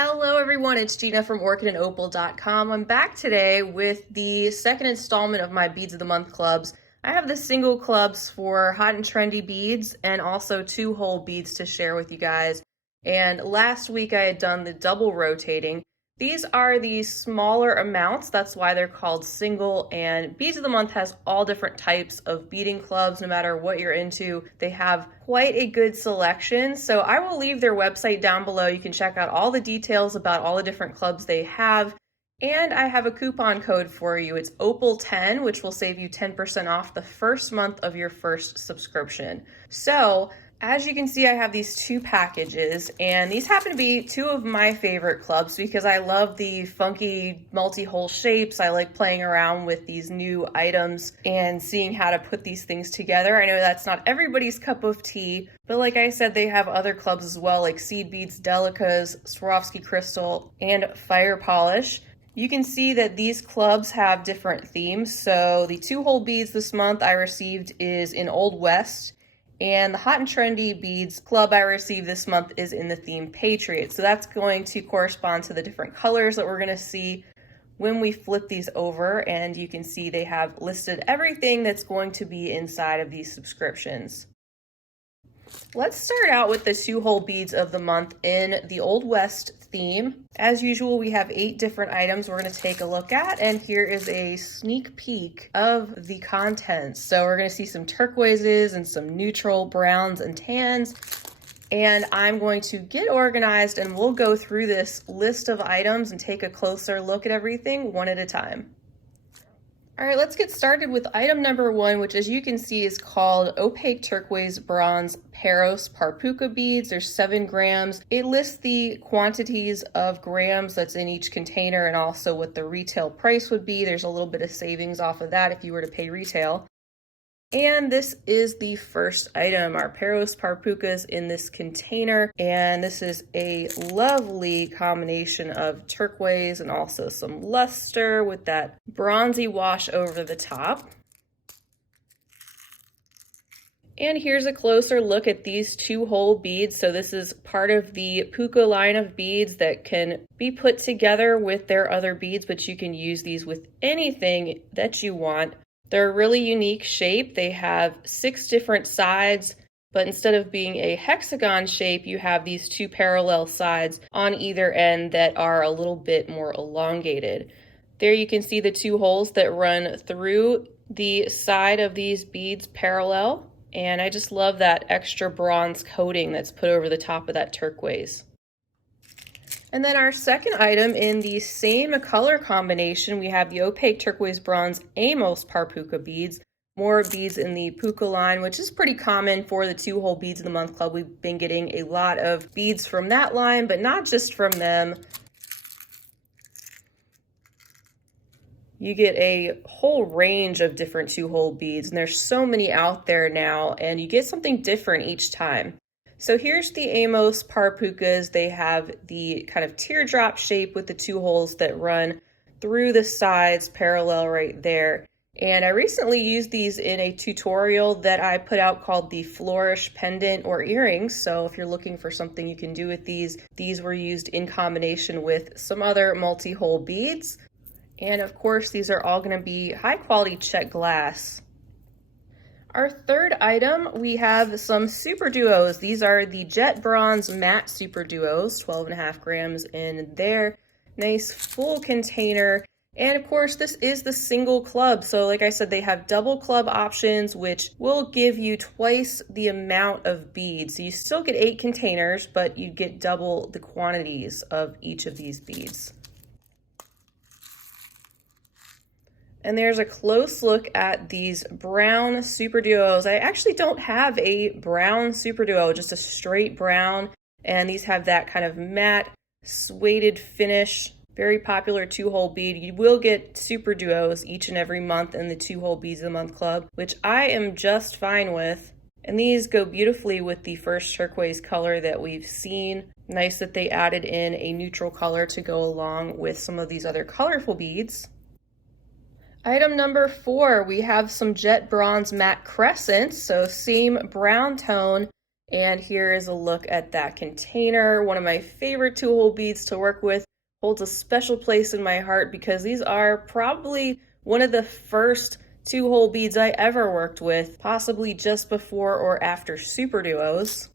Hello everyone, it's Gina from Orchid and Opal.com. I'm back today with the second installment of my Beads of the Month clubs. I have the single clubs for hot and trendy beads and also 2-hole beads to share with you guys. And last week I had done the double rotating. These are the smaller amounts, that's why they're called single, and Beads of the Month has all different types of beading clubs, no matter what you're into. They have quite a good selection, so I will leave their website down below. You can check out all the details about all the different clubs they have, and I have a coupon code for you. It's Opal10, which will save you 10% off the first month of your first subscription. So, as you can see, I have these two packages, and these happen to be two of my favorite clubs because I love the funky multi-hole shapes. I like playing around with these new items and seeing how to put these things together. I know that's not everybody's cup of tea, but like I said, they have other clubs as well, like Seed Beads, Delicas, Swarovski Crystal, and Fire Polish. You can see that these clubs have different themes. So the 2-hole beads this month I received is in Old West, and the Hot and Trendy Beads club I received this month is in the theme Patriot. So that's going to correspond to the different colors that we're going to see when we flip these over. And you can see they have listed everything that's going to be inside of these subscriptions. Let's start out with the 2-hole beads of the month in the Old West theme. As usual, we have 8 different items we're going to take a look at, and here is a sneak peek of the contents. So we're going to see some turquoises and some neutral browns and tans, and I'm going to get organized and we'll go through this list of items and take a closer look at everything one at a time. All right, let's get started with item number 1, which as you can see is called Opaque Turquoise Bronze Paros Parpuca Beads. There's 7 grams. It lists the quantities of grams that's in each container and also what the retail price would be. There's a little bit of savings off of that if you were to pay retail. And this is the first item, our Paros Parpucas in this container. And this is a lovely combination of turquoise and also some luster with that bronzy wash over the top. And here's a closer look at these 2-hole beads. So this is part of the puka line of beads that can be put together with their other beads, but you can use these with anything that you want. They're a really unique shape. They have 6 different sides, but instead of being a hexagon shape, you have these 2 parallel sides on either end that are a little bit more elongated. There you can see the 2 holes that run through the side of these beads parallel, and I just love that extra bronze coating that's put over the top of that turquoise. And then our second item in the same color combination, we have the Opaque Turquoise Bronze Amos Parpuca Beads. More beads in the puka line, which is pretty common for the 2-hole Beads of the Month Club. We've been getting a lot of beads from that line, but not just from them. You get a whole range of different 2-hole beads, and there's so many out there now, and you get something different each time. So here's the Amos Parpucas. They have the kind of teardrop shape with the 2 holes that run through the sides parallel right there. And I recently used these in a tutorial that I put out called the Flourish Pendant or Earrings. So if you're looking for something you can do with these were used in combination with some other multi-hole beads. And of course, these are all going to be high quality check glass. Our third item, we have some Super Duos. These are the Jet Bronze Matte Super Duos, 12.5 grams in there. Nice full container. And of course, this is the single club. So like I said, they have double club options, which will give you twice the amount of beads. So you still get 8 containers, but you get double the quantities of each of these beads. And there's a close look at these brown Super Duos. I actually don't have a brown Super Duo, just a straight brown. And these have that kind of matte, suede finish. Very popular 2-hole bead. You will get Super Duos each and every month in the 2-hole Beads of the Month Club, which I am just fine with. And these go beautifully with the first turquoise color that we've seen. Nice that they added in a neutral color to go along with some of these other colorful beads. Item number 4, we have some Jet Bronze Matte Crescents, so same brown tone, And here is a look at that container. One of my favorite 2-hole beads to work with, holds a special place in my heart because these are probably one of the first 2-hole beads I ever worked with, possibly just before or after super duos.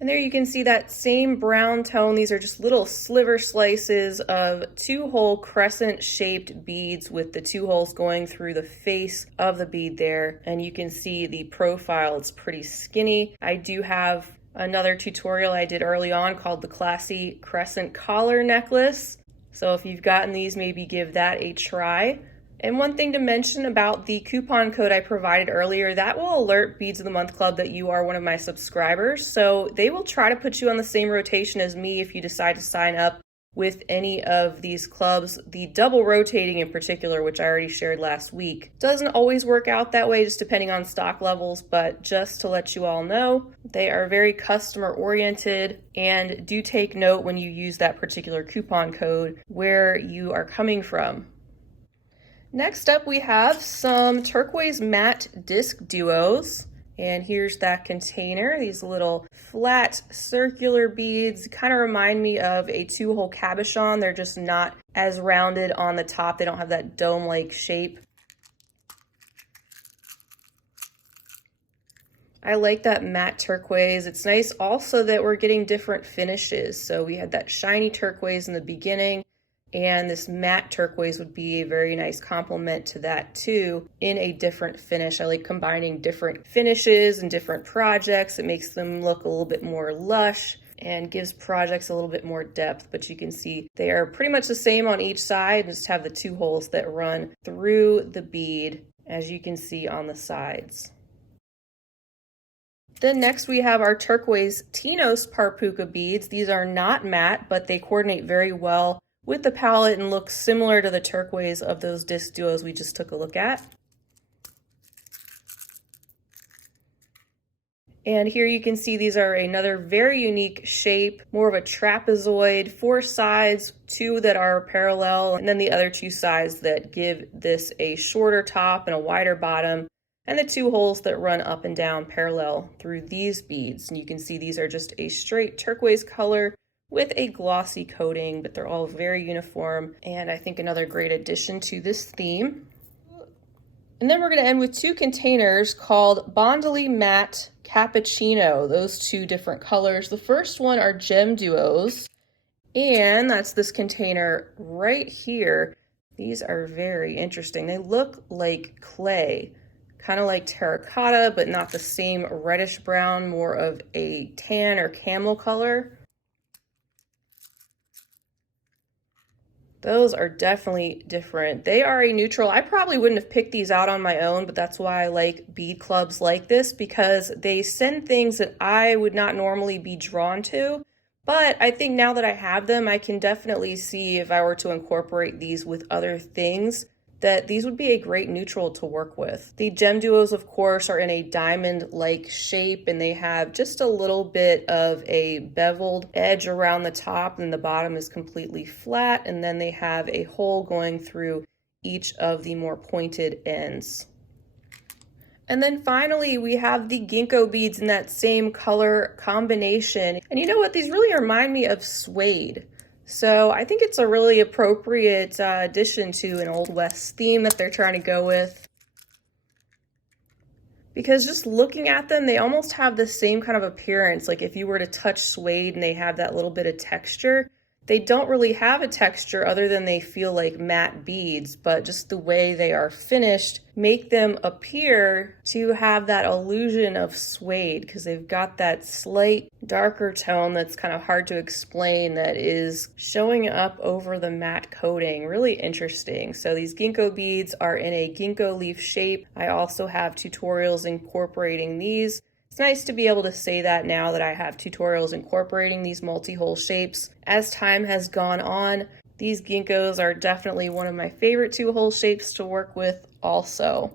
And there you can see that same brown tone. These are just little sliver slices of 2-hole crescent shaped beads with the 2 holes going through the face of the bead there. And you can see the profile, it's pretty skinny. I do have another tutorial I did early on called the Classy Crescent Collar Necklace. So if you've gotten these, maybe give that a try. And one thing to mention about the coupon code I provided earlier, that will alert Beads of the Month Club that you are one of my subscribers. So they will try to put you on the same rotation as me if you decide to sign up with any of these clubs. The double rotating in particular, which I already shared last week, doesn't always work out that way, just depending on stock levels, but just to let you all know, they are very customer oriented, and do take note when you use that particular coupon code where you are coming from. Next up, we have some turquoise matte disc duos. And here's that container. These little flat circular beads kind of remind me of a 2-hole cabochon. They're just not as rounded on the top. They don't have that dome-like shape. I like that matte turquoise. It's nice also that we're getting different finishes. So we had that shiny turquoise in the beginning, and this matte turquoise would be a very nice complement to that too in a different finish. I like combining different finishes and different projects. It makes them look a little bit more lush and gives projects a little bit more depth, but you can see they are pretty much the same on each side, just have the 2 holes that run through the bead, as you can see on the sides. Then next we have our turquoise Tinos Parpuca beads. These are not matte, but they coordinate very well with the palette and look similar to the turquoise of those disc duos we just took a look at. And here you can see these are another very unique shape, more of a trapezoid, 4 sides, 2 that are parallel, and then the other 2 sides that give this a shorter top and a wider bottom, and the 2 holes that run up and down parallel through these beads. And you can see these are just a straight turquoise color with a glossy coating, but they're all very uniform, and I think another great addition to this theme. And then we're going to end with 2 containers called Bondoli Matte Cappuccino, those 2 different colors. The first one are gem duos, and that's this container right here. These are very interesting. They look like clay, kind of like terracotta, but not the same reddish brown, more of a tan or camel color. Those are definitely different. They are a neutral. I probably wouldn't have picked these out on my own, but that's why I like bead clubs like this, because they send things that I would not normally be drawn to. But I think now that I have them, I can definitely see if I were to incorporate these with other things, that these would be a great neutral to work with. The gem duos, of course, are in a diamond-like shape, and they have just a little bit of a beveled edge around the top, and the bottom is completely flat, and then they have a hole going through each of the more pointed ends. And then finally, we have the ginkgo beads in that same color combination. And you know what? These really remind me of suede. So I think it's a really appropriate addition to an Old West theme that they're trying to go with. Because just looking at them, they almost have the same kind of appearance. Like if you were to touch suede and they have that little bit of texture, they don't really have a texture other than they feel like matte beads, but just the way they are finished make them appear to have that illusion of suede, because they've got that slight darker tone that's kind of hard to explain that is showing up over the matte coating. Really interesting. So these ginkgo beads are in a ginkgo leaf shape. I also have tutorials incorporating these. It's nice to be able to say that now that I have tutorials incorporating these multi-hole shapes. As time has gone on, these ginkgos are definitely one of my favorite 2-hole shapes to work with also.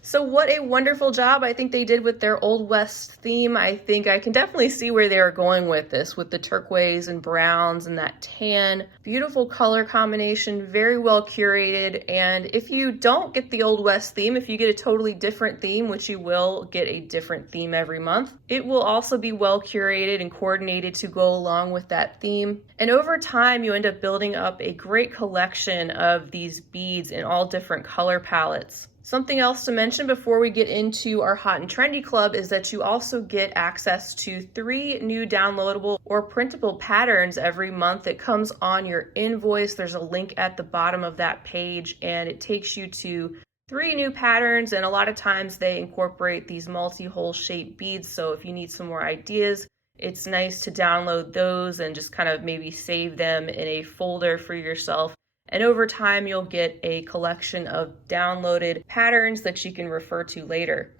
So what a wonderful job I think they did with their Old West theme. I think I can definitely see where they are going with this, with the turquoise and browns and that tan. Beautiful color combination, very well curated. And if you don't get the Old West theme, if you get a totally different theme, which you will get a different theme every month, it will also be well curated and coordinated to go along with that theme. And over time, you end up building up a great collection of these beads in all different color palettes. Something else to mention before we get into our Hot and Trendy Club is that you also get access to 3 new downloadable or printable patterns every month. It comes on your invoice. There's a link at the bottom of that page, and it takes you to 3 new patterns, and a lot of times they incorporate these multi-hole shaped beads. So if you need some more ideas, it's nice to download those and just kind of maybe save them in a folder for yourself. And over time, you'll get a collection of downloaded patterns that you can refer to later.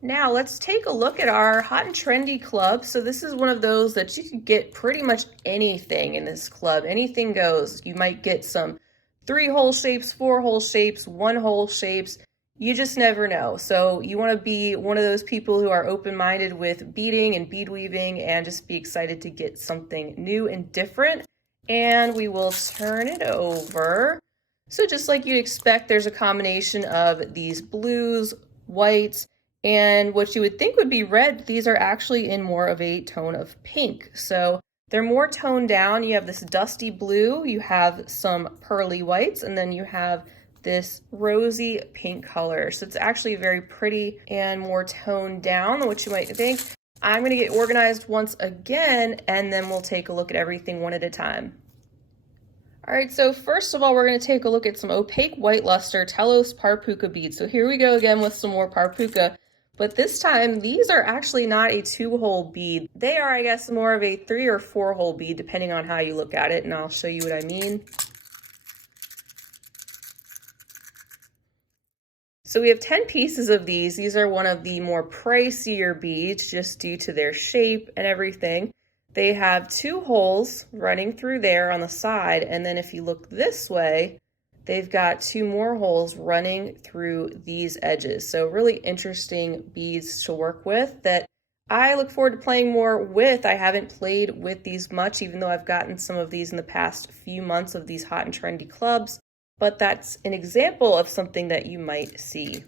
Now let's take a look at our Hot and Trendy Club. So this is one of those that you can get pretty much anything in this club. Anything goes. You might get some 3-hole shapes, 4-hole shapes, 1-hole shapes. You just never know. So you want to be one of those people who are open-minded with beading and bead weaving and just be excited to get something new and different. And we will turn it over. So just like you'd expect, there's a combination of these blues, whites, and what you would think would be red. These are actually in more of a tone of pink. So they're more toned down. You have this dusty blue, you have some pearly whites, and then you have this rosy pink color. So it's actually very pretty and more toned down than what you might think. I'm going to get organized once again, and then we'll take a look at everything one at a time. All right, so first of all, we're going to take a look at some opaque white luster Telos Parpuka beads. So here we go again with some more Parpuka, but this time these are actually not a 2-hole bead. They are, I guess, more of a 3 or 4-hole bead, depending on how you look at it, and I'll show you what I mean. So we have 10 pieces of these. These are one of the more pricier beads just due to their shape and everything. They have 2 holes running through there on the side, and then if you look this way, they've got 2 more holes running through these edges. So really interesting beads to work with that I look forward to playing more with. I haven't played with these much, even though I've gotten some of these in the past few months of these Hot and Trendy clubs. But that's an example of something that you might see.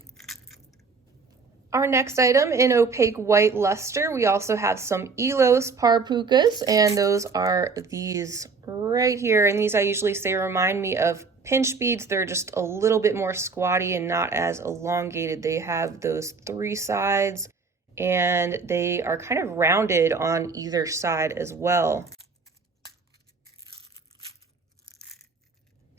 Our next item in opaque white luster, we also have some Elos Parpukas, and those are these right here. And these I usually say remind me of pinch beads. They're just a little bit more squatty and not as elongated. They have those 3 sides, and they are kind of rounded on either side as well.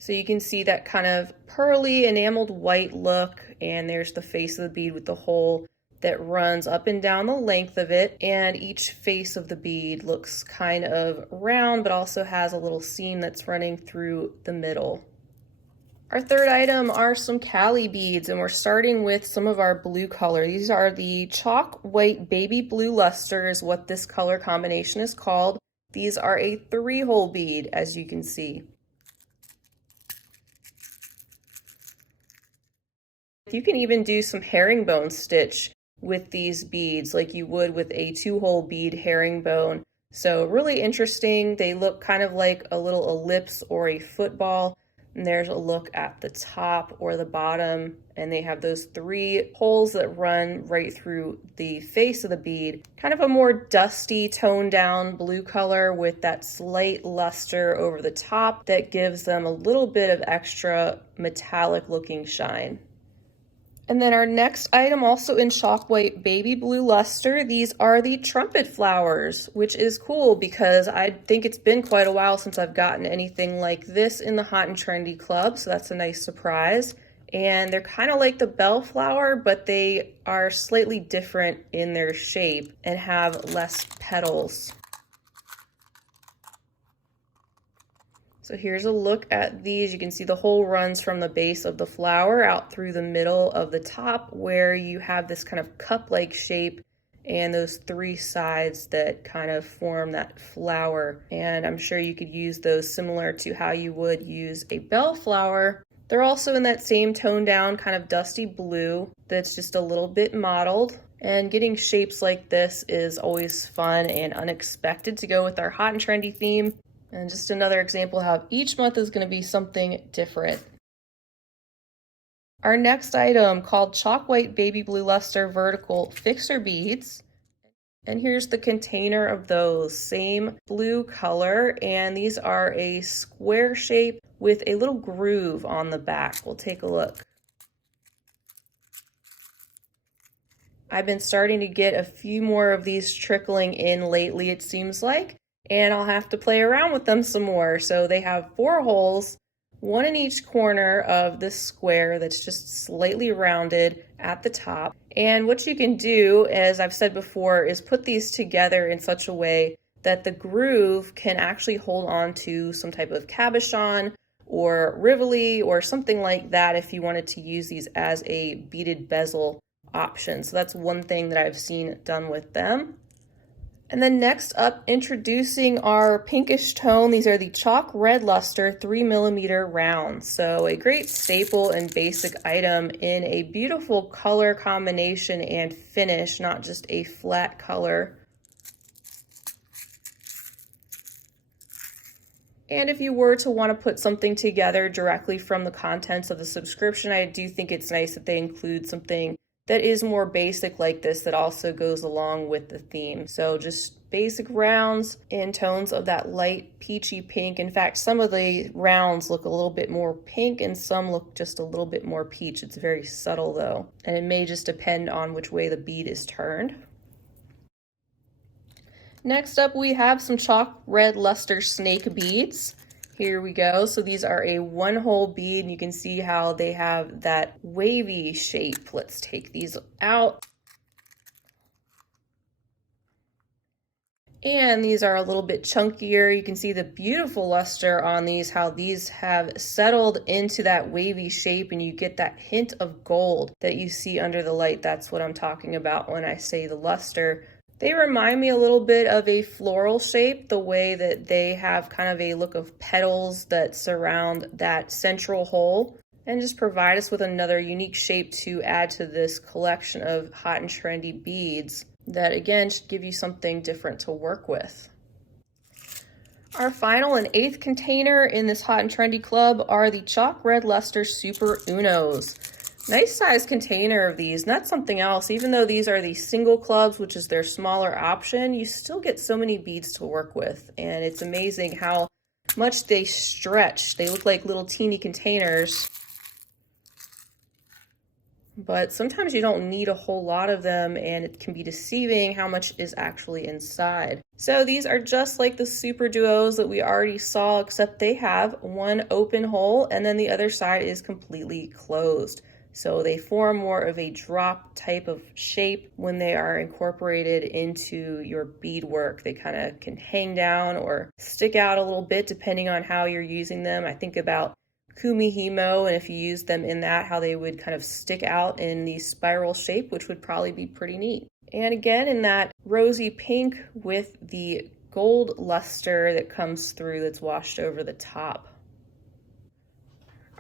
So you can see that kind of pearly enameled white look, and there's the face of the bead with the hole that runs up and down the length of it, and each face of the bead looks kind of round but also has a little seam that's running through the middle. Our third item are some Cali beads, and we're starting with some of our blue color. These are the chalk white baby blue luster is what this color combination is called. These are a 3-hole bead, as you can see. You can even do some herringbone stitch with these beads like you would with a 2-hole bead herringbone. So really interesting. They look kind of like a little ellipse or a football. And there's a look at the top or the bottom, and they have those 3 holes that run right through the face of the bead. Kind of a more dusty, toned down blue color with that slight luster over the top that gives them a little bit of extra metallic looking shine. And then our next item, also in chalk white baby blue luster, these are the trumpet flowers, which is cool because I think it's been quite a while since I've gotten anything like this in the Hot and Trendy Club, so that's a nice surprise. And they're kind of like the bellflower, but they are slightly different in their shape and have less petals. So here's a look at these. You can see the hole runs from the base of the flower out through the middle of the top where you have this kind of cup-like shape and those 3 sides that kind of form that flower. And I'm sure you could use those similar to how you would use a bellflower. They're also in that same toned down kind of dusty blue that's just a little bit mottled. And getting shapes like this is always fun and unexpected to go with our hot and trendy theme. And just another example how each month is going to be something different. Our next item, called Chalk White Baby Blue Luster Vertical Fixer Beads. And here's the container of those, same blue color, and these are a square shape with a little groove on the back. We'll take a look. I've been starting to get a few more of these trickling in lately, it seems like, and I'll have to play around with them some more. So they have 4 holes, one in each corner of this square that's just slightly rounded at the top. And what you can do, as I've said before, is put these together in such a way that the groove can actually hold on to some type of cabochon or rivoli or something like that if you wanted to use these as a beaded bezel option. So that's one thing that I've seen done with them. And then next up, introducing our pinkish tone. These are the Chalk Red Luster 3mm rounds. So a great staple and basic item in a beautiful color combination and finish, not just a flat color. And if you were to want to put something together directly from the contents of the subscription, I do think it's nice that they include something that is more basic like this that also goes along with the theme. So just basic rounds in tones of that light peachy pink. In fact, some of the rounds look a little bit more pink and some look just a little bit more peach. It's very subtle though, and it may just depend on which way the bead is turned. Next up, we have some Chalk Red Luster snake beads. Here we go. So these are a 1-hole bead, and you can see how they have that wavy shape. Let's take these out. And these are a little bit chunkier. You can see the beautiful luster on these, how these have settled into that wavy shape, and you get that hint of gold that you see under the light. That's what I'm talking about when I say the luster. They remind me a little bit of a floral shape, the way that they have kind of a look of petals that surround that central hole, and just provide us with another unique shape to add to this collection of hot and trendy beads that again should give you something different to work with. Our final and 8th container in this hot and trendy club are the Chalk Red Luster Super Unos. Nice size container of these, and that's something else. Even though these are the single clubs, which is their smaller option, you still get so many beads to work with, and it's amazing how much they stretch. They look like little teeny containers, but sometimes you don't need a whole lot of them, and it can be deceiving how much is actually inside. So these are just like the Super Duos that we already saw, except they have one open hole and then the other side is completely closed. So they form more of a drop type of shape when they are incorporated into your beadwork. They kind of can hang down or stick out a little bit depending on how you're using them. I think about kumihimo, and if you use them in that, how they would kind of stick out in the spiral shape, which would probably be pretty neat. And again, in that rosy pink with the gold luster that comes through that's washed over the top.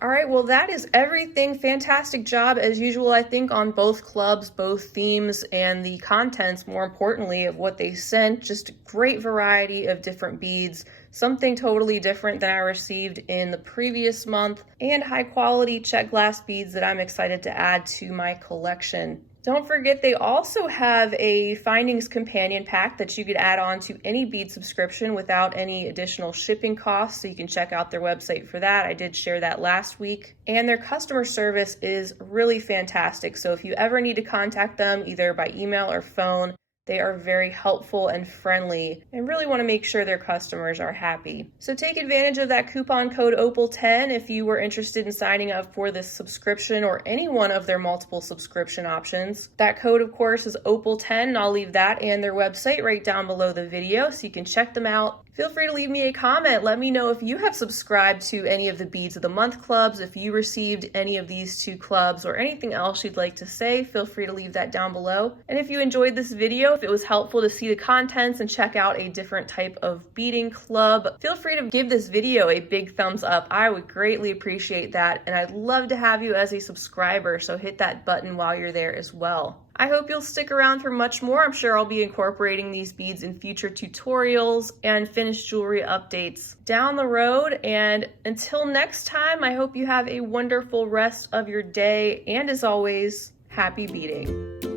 All right, well, that is everything. Fantastic job, as usual, I think, on both clubs, both themes, and the contents, more importantly, of what they sent. Just a great variety of different beads, something totally different than I received in the previous month, and high-quality check glass beads that I'm excited to add to my collection. Don't forget, they also have a Findings Companion Pack that you could add on to any bead subscription without any additional shipping costs, so you can check out their website for that. I did share that last week. And their customer service is really fantastic, so if you ever need to contact them, either by email or phone, they are very helpful and friendly and really want to make sure their customers are happy. So take advantage of that coupon code OPAL10 if you were interested in signing up for this subscription or any one of their multiple subscription options. That code, of course, is OPAL10, and I'll leave that and their website right down below the video so you can check them out. Feel free to leave me a comment. Let me know if you have subscribed to any of the Beads of the Month clubs, if you received any of these 2 clubs, or anything else you'd like to say. Feel free to leave that down below. And if you enjoyed this video, if it was helpful to see the contents and check out a different type of beading club, feel free to give this video a big thumbs up. I would greatly appreciate that, and I'd love to have you as a subscriber, so hit that button while you're there as well. I hope you'll stick around for much more. I'm sure I'll be incorporating these beads in future tutorials and finished jewelry updates down the road. And until next time, I hope you have a wonderful rest of your day. And as always, happy beading.